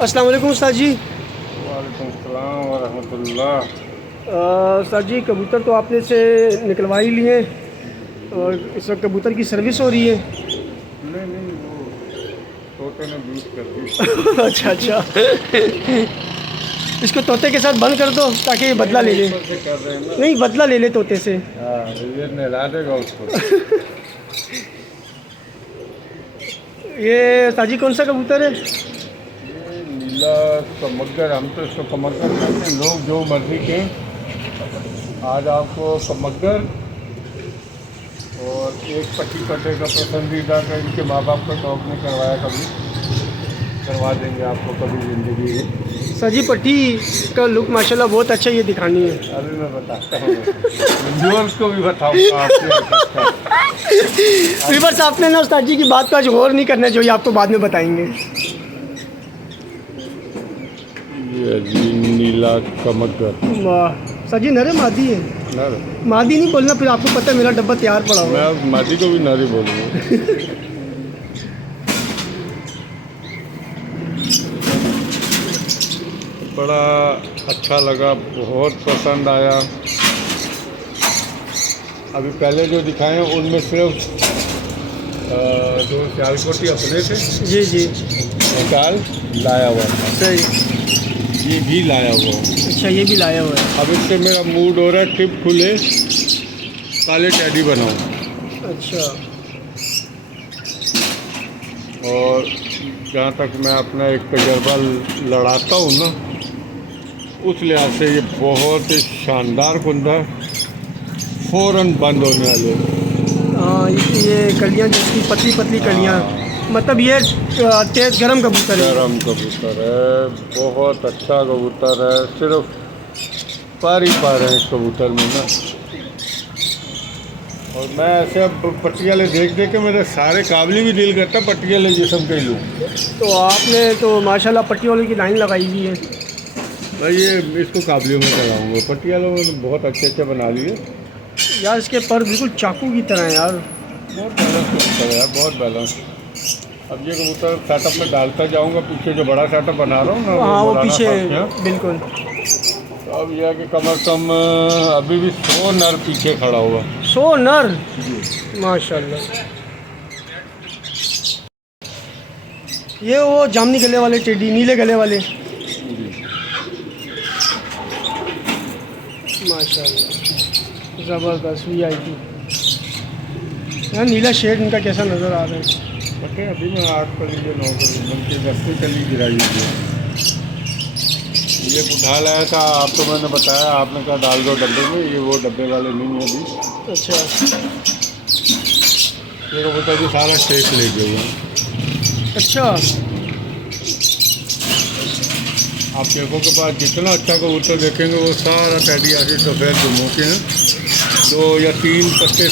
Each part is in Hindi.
अस्सलाम वालेकुम उस्ताद जी। वालेकुम सलाम व रहमतुल्लाह। उस्ताद जी, कबूतर तो आपने से निकलवा ही लिए और इस वक्त कबूतर की सर्विस हो रही है। नहीं नहीं, वो तोते ने बीट कर दी। अच्छा अच्छा। इसको तोते के साथ बंद कर दो ताकि ये नहीं बदला ले वो ले। ऊपर से कर रहे हैं ना। नहीं, बदला ले ले तोते से। हाँ, ये नहला देगा उसको। ये उस्ताद जी कौन सा कबूतर है? ये नीला कमक्कर, हम तो इसको कमक्कर कहते हैं, लोग जो मर्जी के। आज आपको कमक्कर और एक पट्टी पट्टे का पसंदीदा का इनके माँ बाप का शौक नहीं करवाया कभी, करवा देंगे आपको कभी ज़िंदगी में। उस्ताद जी, पट्टी का लुक माशाल्लाह बहुत अच्छा, ये दिखानी है। अभी मैं बताता हूँ, व्यूअर्स को भी बताऊँगा आपको। रिवर्स आपने ना उस्ताद जी की बात पर आज गौर नहीं करना चाहिए, आपको बाद में बताएंगे। ये जी नीला कमक्कर। वाह उस्ताद जी, नरे मादी है। नर, मादी नहीं बोलना, फिर आपको पता है मेरा डब्बा तैयार पड़ा हुआ मैं है। अब मादी को भी नारी बोलूँगा। बड़ा अच्छा लगा, बहुत पसंद आया। अभी पहले जो दिखाए हैं उनमें सिर्फ जो सियालकोटी अपने थे, जी जी, निकाल लाया हुआ था, सही। ये भी लाया हुआ है। अच्छा, ये भी लाया हुआ है। अब इससे मेरा मूड हो रहा है टिप खुले काले टैडी बनाऊँ। अच्छा, और जहाँ तक मैं अपना एक तजर्बा लड़ाता हूँ ना, उस लिहाज से ये बहुत ही शानदार कुंदा है, फ़ौरन बंद होने वाले। हाँ, ये कलियाँ जिसकी पतली पतली कलियाँ, मतलब ये तेज़ गरम कबूतर है। गरम कबूतर है, बहुत अच्छा कबूतर है, सिर्फ पर ही पर है इस कबूतर में ना। और मैं ऐसे अब पट्टी वाले देख देख के मेरे सारे काबली भी दिल करता पट्टी वाले जिसम के लूँ। तो आपने तो माशाल्लाह पट्टी वालों की लाइन लगाई हुई है। मैं ये इसको काबलियों में चलाऊँगा, पट्टी वालों में तो बहुत अच्छे अच्छे बना लिए। यार इसके पर बिल्कुल चाकू की तरह है यार। बहुत बैलेंस कबूतर है यार, बहुत बैलेंस। अब ये कबूतर सेटअप में डालता जाऊंगा, पीछे जो बड़ा सेटअप बना रहा हूँ ना, हाँ, वो मौलाना पीछे साहब के यहाँ। बिल्कुल। तो अब यह है कि कम से कम अभी भी 100 नर पीछे खड़ा हुआ। 100 नर, माशाल्लाह। ये वो जामनी गले वाले टेडी, नीले गले वाले, माशाल्लाह ज़बरदस्त VIP। यार नीला शेड इनका कैसा नज़र आ रहा है। बटे अभी मैं 8 कर लीजिए, 9 कर लीजिए, उनकी 10 से चली गिराई थी। ये बुढ़ा लाया था, आपको मैंने बताया, आपने कहा डाल दो डब्बे में, ये वो डब्बे वाले नहीं है अभी। अच्छा, ये कबूतर भी सारा शेख ले गए। अच्छा। आप शेखों के पास जितना अच्छा कबूतर देखेंगे वो सारा टैडी ऐसे सफ़ेद दुमों के हैं। 2 या 3 पत्ते,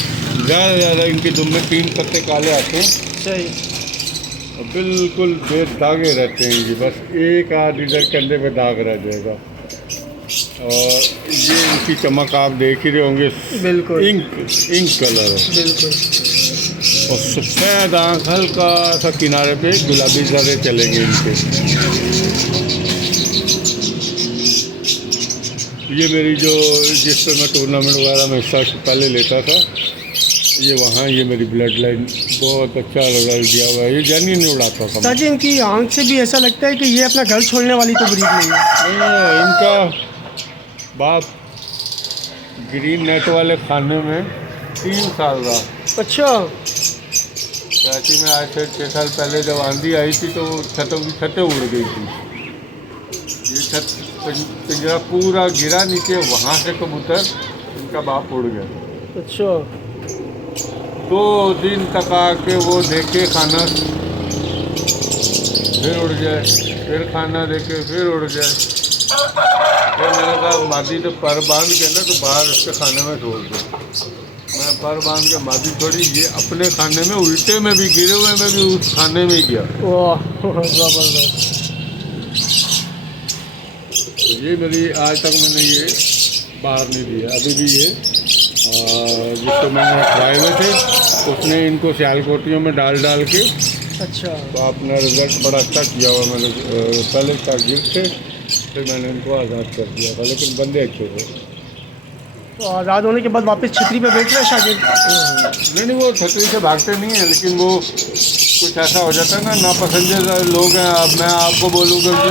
ज़्यादा ज़्यादा इनकी दुम में 3 पत्ते काले आते हैं सही। और बिल्कुल बेदागे रहते हैं। ये बस एक आध इधर कंधे पे दाग रह जाएगा। और ये इनकी चमक आप देख ही रहे होंगे, बिल्कुल इंक कलर है। बिल्कुल। और सफ़ेद आँख, हल्का सा किनारे पे गुलाबी जरे चलेंगे इनके। ये मेरी जो जिस पर मैं टूर्नामेंट वगैरह में हिस्सा पहले लेता था, ये वहाँ, ये मेरी ब्लड लाइन बहुत अच्छा रिजल्ट दिया हुआ है। ये जान ही नहीं उड़ाता था। सर जी, इनकी आंख से भी ऐसा लगता है कि ये अपना घर छोड़ने वाली तो ब्रीड नहीं है। इनका बाप ग्रीन नेट वाले खाने में 3 साल रहा। अच्छा, कराची में आज से 6 साल पहले जब आंधी आई थी तो छतों की छतें उड़ गई थी। ये छत पिंजरा पूरा गिरा नीचे, वहाँ से कबूतर इनका बाप उड़ गया। अच्छा। 2 दिन तक आके वो देखे खाना, फिर उड़ जाए, फिर खाना देखे, फिर उड़ जाए। फिर मैंने कहा मादी तो पर बांध के ना तो बाहर उसके खाने में छोड़ दो। मैं पर बांध के मादी छोड़ी, ये अपने खाने में उल्टे में भी गिरे हुए में भी उस खाने में ही गया। वाह ज़बरदस्त। तो ये मेरी आज तक मैंने ये बाहर नहीं दिया। अभी भी ये जिसको मैंने रखवाए हुए थे, उसने इनको सियालकोटियों में डाल डाल के अच्छा। तो अपना रिजल्ट बड़ा अच्छा किया हुआ मैंने। पहले शागिर्द थे, फिर मैंने इनको आज़ाद कर दिया था, लेकिन बंदे अच्छे थे। तो आज़ाद होने के बाद वापस छतरी पे बैठ रहे शागिर्द? नहीं, वो छतरी से भागते नहीं हैं, लेकिन वो कुछ ऐसा हो जाता है ना, नापसंदीदा लोग हैं। अब मैं आपको बोलूँगा कि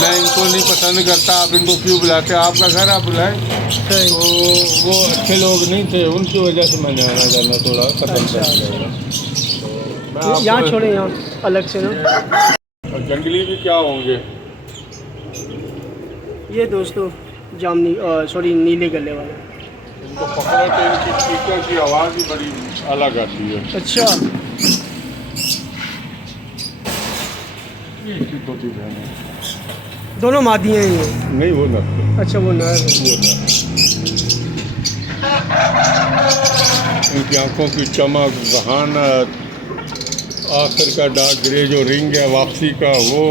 मैं इनको नहीं पसंद करता, आप इनको क्यों बुलाते, आपका घर आप बुलाएं, तो वो अच्छे लोग नहीं थे, उनकी वजह से मैंने आना जाना थोड़ा खत्म कर दिया। तो मैं यहाँ छोड़े, यहाँ अलग से ना। और जंगली भी क्या होंगे। ये दोस्तों जामनी, सॉरी, नीले गले वाले। इनको पकड़ो तो इनकी चीखों की आवाज़ भी बड़ी अलग आती है। अच्छा। ये इसकी छोटी बहन है। दोनों मादियाँ ही हैं? नहीं, वो नर है। अच्छा, वो नर है। वो नर। इनकी आंखों की चमक, जहानत, आखिर का डार्क ग्रे जो रिंग है वापसी का, वो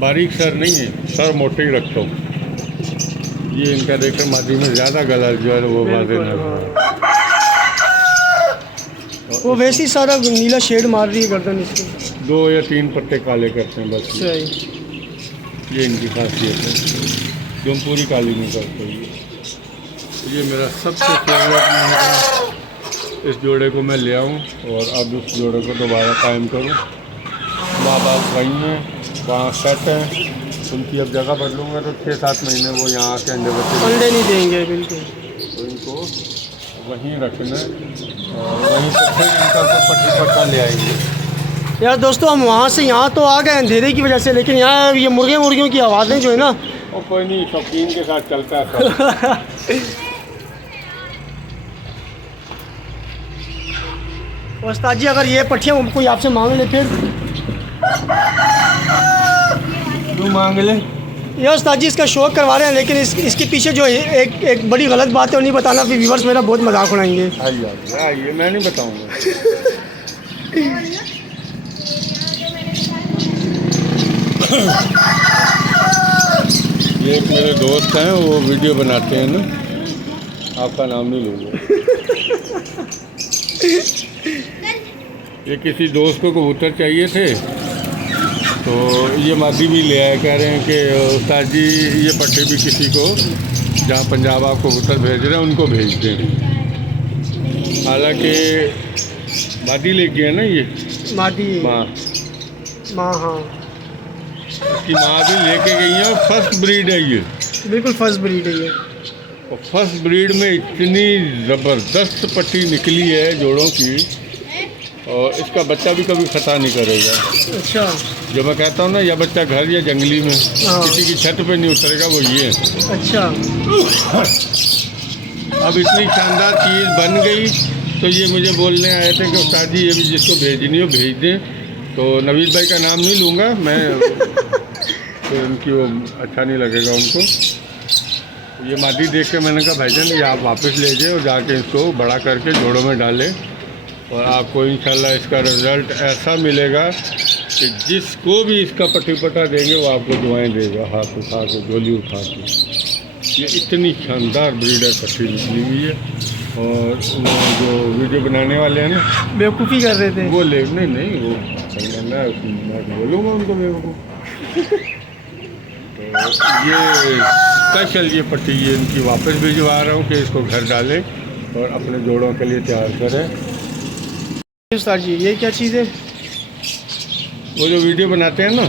बारीक सर नहीं है, सर मोटे ही रखता हूँ। ये इनका देखकर मादी में ज़्यादा गला जो है वो वादे न। वो वैसे ही सारा नीला शेड मार रही है गर्दन इसकी। 2 या 3 पत्ते काले करते हैं बस। सही। ये इनकी खासियत है, जो हम पूरी काली नहीं करते। ये मेरा सबसे फेवरेट, इस जोड़े को मैं ले आऊँ और अब इस जोड़े को दोबारा कायम करूँ। माँ बाप वहीं हैं, वहाँ सेट हैं, उनकी अब जगह बदलूँगा तो 6-7 महीने वो यहाँ आके अंडे अंडे नहीं देंगे बिल्कुल। तो इनको वहीं रखना और वहीं से फिर इनका पट्टी पट्टा ले आएंगे। यार दोस्तों, हम वहाँ से यहाँ तो आ गए अंधेरे की वजह से, लेकिन यहाँ ये मुर्गियों की आवाज़ें जो है ना, और कोई नहीं, शौकीन के साथ चलता है। उस्ताद जी, अगर ये पट्टियाँ कोई आपसे मांग ले फिर? क्यों मांग ले? ये उस्ताद जी इसका शौक करवा रहे हैं, लेकिन इसके पीछे जो एक बड़ी गलत बात है वो नहीं बताना, फिर व्यूवर्स मेरा बहुत मजाक उड़ाएंगे। आइए, मैं नहीं बताऊंगा। ये एक मेरे दोस्त हैं, वो वीडियो बनाते हैं ना, आपका नाम नहीं लूँगा। ये किसी दोस्त को कबूतर चाहिए थे, तो ये मादी भी ले आए, कह रहे हैं कि उस्ताद जी ये पट्टे भी किसी को जहाँ पंजाब आप कबूतर भेज रहे हैं उनको भेज दें। हालांकि मादी लेके है ना, ये मादी माँ, हाँ, इसकी माँ भी लेके गई है, और फर्स्ट ब्रीड है ये, बिल्कुल फर्स्ट ब्रीड है ये। और फर्स्ट ब्रीड में इतनी ज़बरदस्त पट्टी निकली है जोड़ों की, और इसका बच्चा भी कभी खता नहीं करेगा। अच्छा। जो मैं कहता हूँ ना, या बच्चा घर या जंगली में किसी की छत पे नहीं उतरेगा, वो ये है। अच्छा। अब इतनी शानदार चीज़ बन गई, तो ये मुझे बोलने आए थे कि उस्ताद जी ये भी जिसको भेजनी हो भेज दें। तो नवीद भाई का नाम नहीं लूँगा मैं, तो उनकी वो अच्छा नहीं लगेगा उनको। ये मादी देख के मैंने कहा भाईजान ये आप वापस ले जाए और जाके इसको बड़ा करके जोड़ों में डालें, और आपको इंशाल्लाह इसका रिज़ल्ट ऐसा मिलेगा कि जिसको भी इसका पट्टी पट्टा देंगे वो आपको दुआएं देगा, हाथ उठा के, झोली उठा के। ये इतनी शानदार ब्रीड है, पट्टी निकली हुई है। और जो वीडियो बनाने वाले हैं ना, बेवकूफ़ी कर रहे थे वो ले नहीं वो मैं बोलूँगा उनको बेवकूफ़। तो ये स्पेशल ये पट्टी ये इनकी वापस भिजवा रहा हूँ कि इसको घर डालें और अपने जोड़ों के लिए तैयार करें। उस्ताद जी ये क्या चीज़ है? वो जो वीडियो बनाते हैं ना,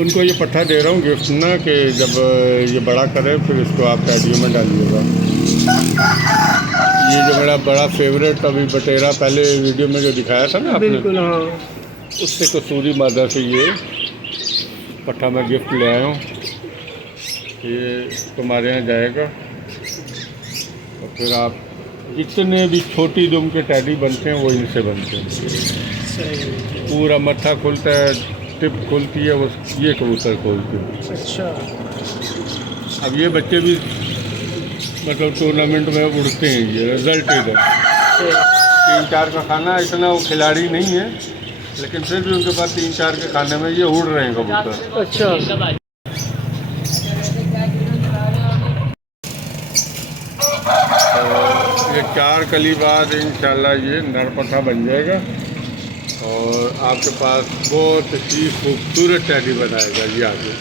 उनको ये पट्टा दे रहा हूँ गिफ्ट ना, कि जब ये बड़ा करे फिर इसको आप कैडियो में डालिएगा। ये जो मेरा बड़ा फेवरेट अभी बटेरा पहले वीडियो में जो दिखाया था ना आपने, बिल्कुल हाँ, उससे कसूरी मादा से ये पट्टा मैं गिफ्ट ले आया हूँ। ये तुम्हारे यहाँ जाएगा और फिर आप जितने भी छोटी दुम के टैडी बनते हैं वो इनसे बनते हैं। पूरा मत्था खुलता है, टिप खुलती है, वो ये कबूतर खोलते हैं। अच्छा। अब ये बच्चे भी मतलब टूर्नामेंट में उड़ते हैं, ये रिजल्ट इधर 3-4 का खाना, इतना वो खिलाड़ी नहीं है, लेकिन फिर भी उनके पास 3-4 के खाने में ये उड़ रहे हैं कबूतर। अच्छा। तो ये 4 कली बाद इंशाल्लाह ये नर पट्ठा बन जाएगा और आपके पास बहुत ही खूबसूरत टैडी बनाएगा ये आगे।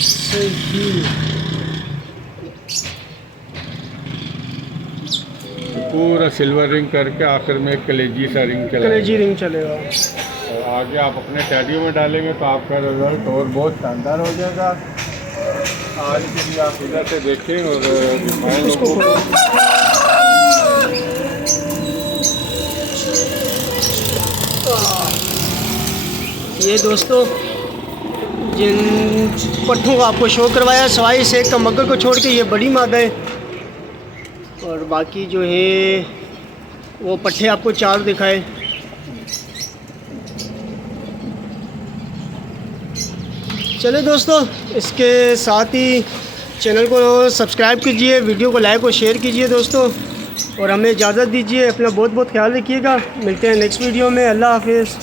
सही। पूरा सिल्वर रिंग करके आखिर में कलेजी सा रिंग चलेगा। कलेजी रिंग चलेगा और आगे आप अपने टैडियों में डालेंगे तो आपका रिजल्ट और बहुत शानदार हो जाएगा। आज के लिए आप इधर से देखें और दिखाएं लोगों को। ये दोस्तों जिन पट्ठों को आपको शो करवाया सवाई से एक मगर को छोड़ के ये बड़ी मादा है और बाकी जो है वो पट्ठे आपको 4 दिखाए। चलिए दोस्तों, इसके साथ ही चैनल को सब्सक्राइब कीजिए, वीडियो को लाइक और शेयर कीजिए दोस्तों, और हमें इजाज़त दीजिए। अपना बहुत बहुत ख्याल रखिएगा। मिलते हैं नेक्स्ट वीडियो में। अल्लाह हाफिज़।